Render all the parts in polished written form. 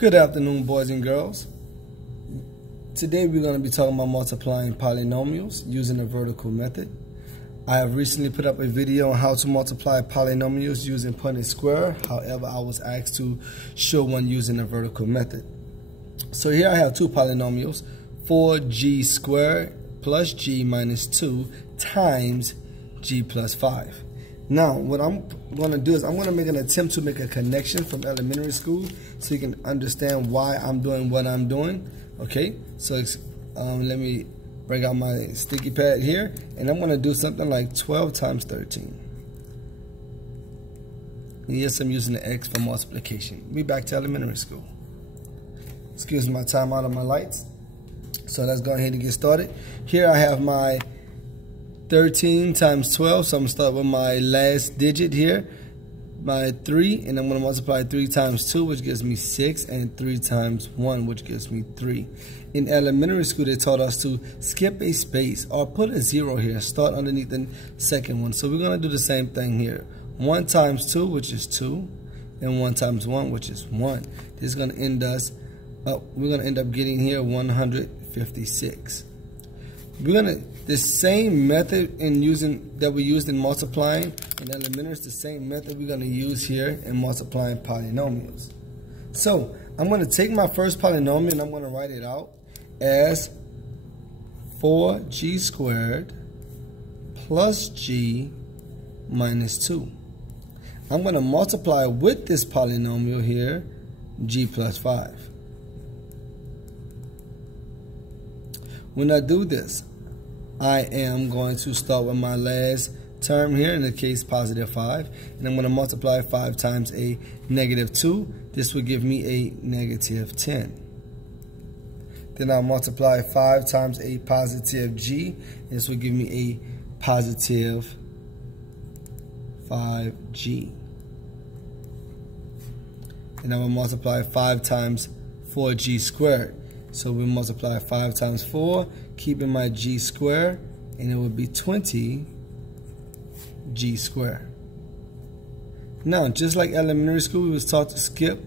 Good afternoon, boys and girls. Today we're going to be talking about multiplying polynomials using the vertical method. I have recently put up a video on how to multiply polynomials using Punnett square. However, I was asked to show one using the vertical method. So here I have two polynomials, 4g squared plus g minus 2 times g plus 5. Now, what I'm going to do is I'm going to make an attempt to make a connection from elementary school so you can understand why I'm doing what I'm doing. Okay, so let me break out my sticky pad here, and I'm going to do something like 12 times 13. And yes, I'm using the x for multiplication. We're back to elementary school. Excuse my time out of my lights. So let's go ahead and get started. Here I have my 13 times 12, so I'm going to start with my last digit here, my 3, and I'm going to multiply 3 times 2, which gives me 6, and 3 times 1, which gives me 3. In elementary school, they taught us to skip a space or put a 0 here, start underneath the second one. So we're going to do the same thing here. 1 times 2, which is 2, and 1 times 1, which is 1. This is going to end us up, we're going to end up getting here 156. We're going to, the same method that we used in multiplying in elementary is the same method we're going to use here in multiplying polynomials. So I'm going to take my first polynomial and I'm going to write it out as 4g squared plus g minus 2. I'm going to multiply with this polynomial here g plus 5. When I do this, I am going to start with my last term here, in the case positive 5, and I'm going to multiply 5 times a negative 2. This will give me a negative 10. Then I'll multiply 5 times a positive g. This will give me a positive 5g. And I will multiply 5 times 4g squared. So we multiply 5 times 4, keeping my g squared, and it would be 20 g squared. Now, just like elementary school, we was taught to skip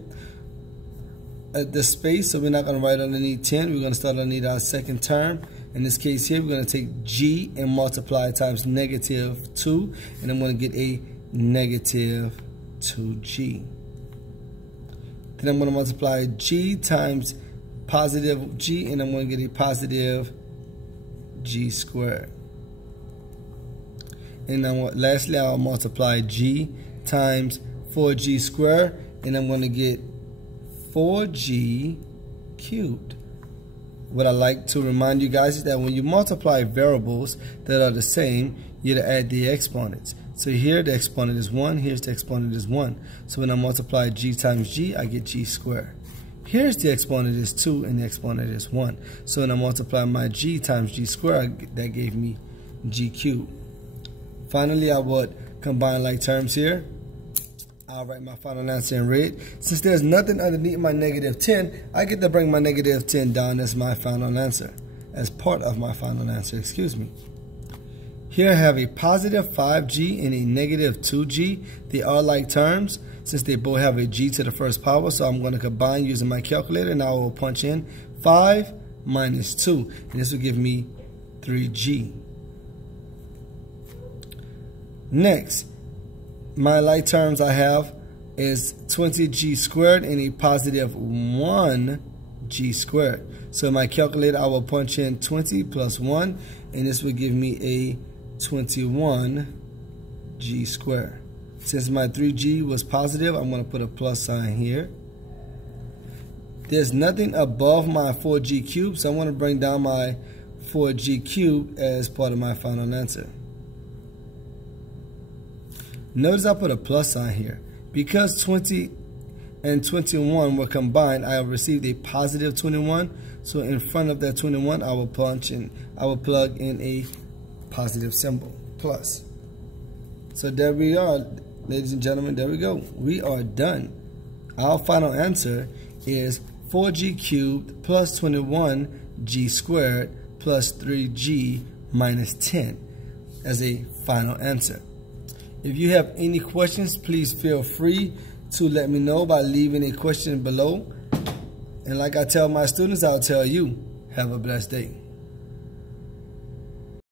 the space, so we're not going to write underneath 10. We're going to start underneath our second term. In this case here, we're going to take g and multiply times negative 2, and I'm going to get a negative 2g. Then I'm going to multiply g times positive g, and I'm going to get a positive g squared. And now lastly, I'll multiply g times 4g squared, and I'm going to get 4g cubed. What I like to remind you guys is that when you multiply variables that are the same, you have to add the exponents. So here the exponent is 1, here's the exponent is 1. So when I multiply g times g, I get g squared. Here's the exponent is 2 and the exponent is 1. So when I multiply my g times g squared, that gave me g cubed. Finally, I would combine like terms here. I'll write my final answer in red. Since there's nothing underneath my negative 10, I get to bring my negative 10 down as my final answer, as part of my final answer, excuse me. Here I have a positive 5g and a negative 2g. They are like terms since they both have a g to the first power, so I'm going to combine using my calculator, and I will punch in 5 minus 2, and this will give me 3g. Next, my like terms I have is 20g squared and a positive 1g squared. So in my calculator, I will punch in 20 plus 1, and this will give me a 21g squared. Since my 3g was positive, I'm going to put a plus sign here. There's nothing above my 4g cubed, so I'm going to bring down my 4g cubed as part of my final answer. Notice I put a plus sign here. Because 20 and 21 were combined, I have received a positive 21. So in front of that 21, I will plug in a positive symbol, plus. So there we are, ladies and gentlemen, there we go. We are done. Our final answer is 4g cubed plus 21g squared plus 3g minus 10 as a final answer. If you have any questions, please feel free to let me know by leaving a question below. And like I tell my students, I'll tell you, have a blessed day.